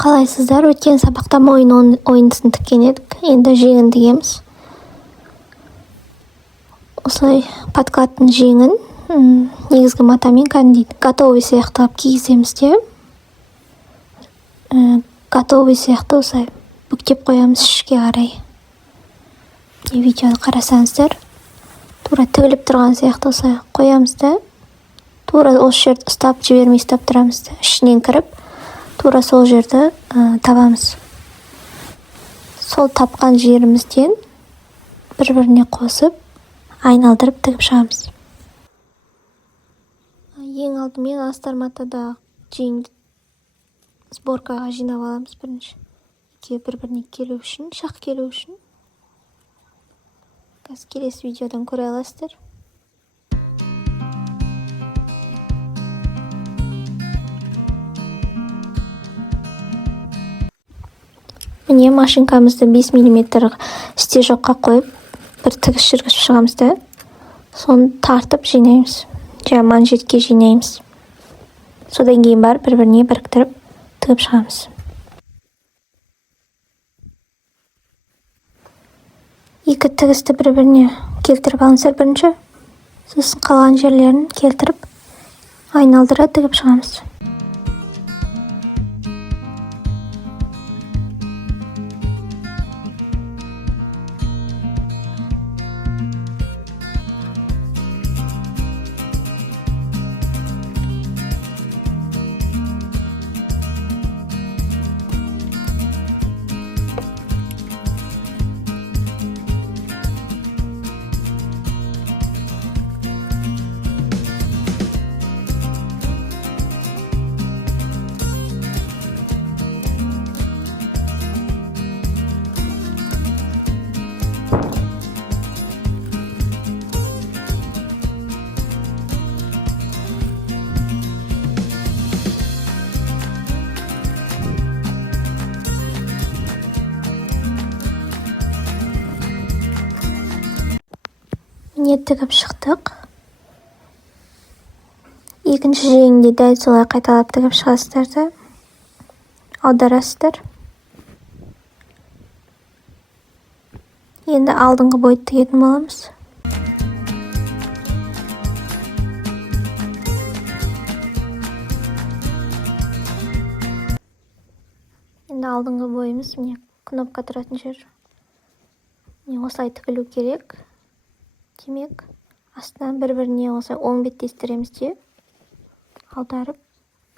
Қалайсыздар? Өткен сабақта мойын ойындысын тіккен едік. Енді жеңін тігеміз. Осылай подкаттың жеңін негізгі матамен кәдімгідей готовый сияқты қылып кигіземіз де. Готовый сияқты осылай бүктеп қоямыз ішке қарай. Видеоны қарасаңыздар, тура тігіліп тұрған сияқты осылай қоямыз да, тура осы жерді ұстап жібермей ұстап тұрамыз да, ішінен кіріп, тура сол жерді табамыз. Сол тапқан жерімізден бір-біріне қосып, айналдырып тігіп шығамыз. Ең алдымен астар матадағы жеңді сборкаға жинап аламыз бірінші. Бір-біріне келу үшін, шақ келу үшін. Келесі видеодан көре аласыздар. Міне машинкамызды 5 мм стежокқа қойып, бір тігіс жүргізіп шығамыз да, соны тартып жинаймыз. Манжетке жинаймыз. Содан кейін барып бір-біріне біріктіріп тігіп шығамыз. Екі тігісті бір-біріне келтіріп алыңыздар бірінші. Сосын қалған жерлерін келтіріп, айналдыра тігіп шығамыз. Міне тігіп шықтық. Екінші жеңінде дәл солай қайталап тігіп шығасыздар да аударасыздар. Енді алдыңғы бойды тігетін боламыз. Енді алдыңғы бойымыз міне кнопка тұратын жер. Міне осылай тігілу керек. Демек, астынан бір-біріне осылай 10 беттестіреміз де, аударып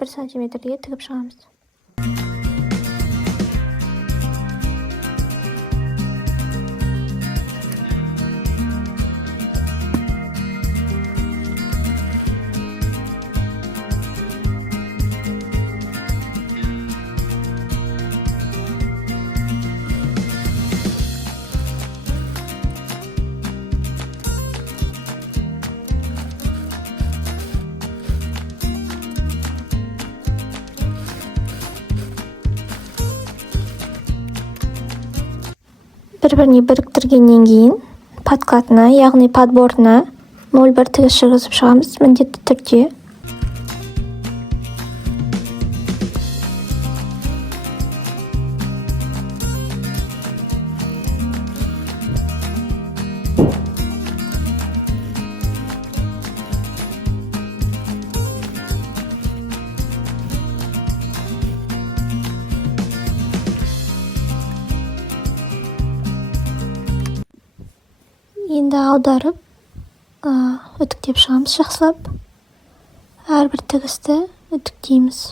1 сантиметрге тігіп шығамыз. Бір-біріне біріктіргеннен кейін подкатына, яғни подборына 0,1 тігіс жүргізіп шығамыз міндетті түрде. Енді аударып, үтіктеп шығамыз жақсылап. Әрбір тігісті үтіктейміз.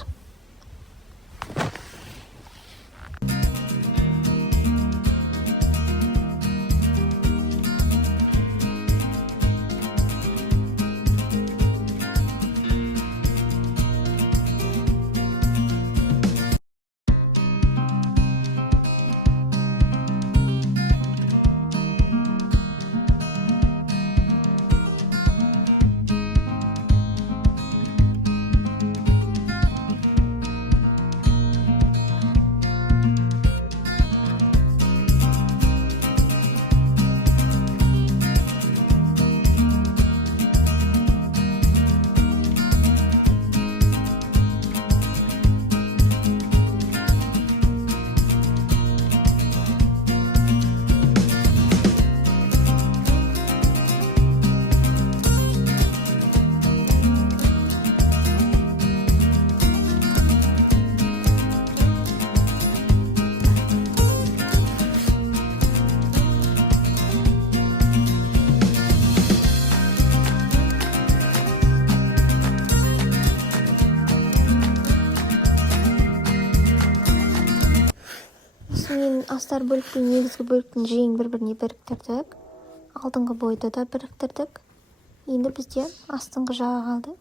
Мен астар бөлік пен негізгі бөліктің жиын бір-біріне біріктірдік. Алдыңғы бойды да біріктірдік. Енді бізде астыңғы жағы қалды.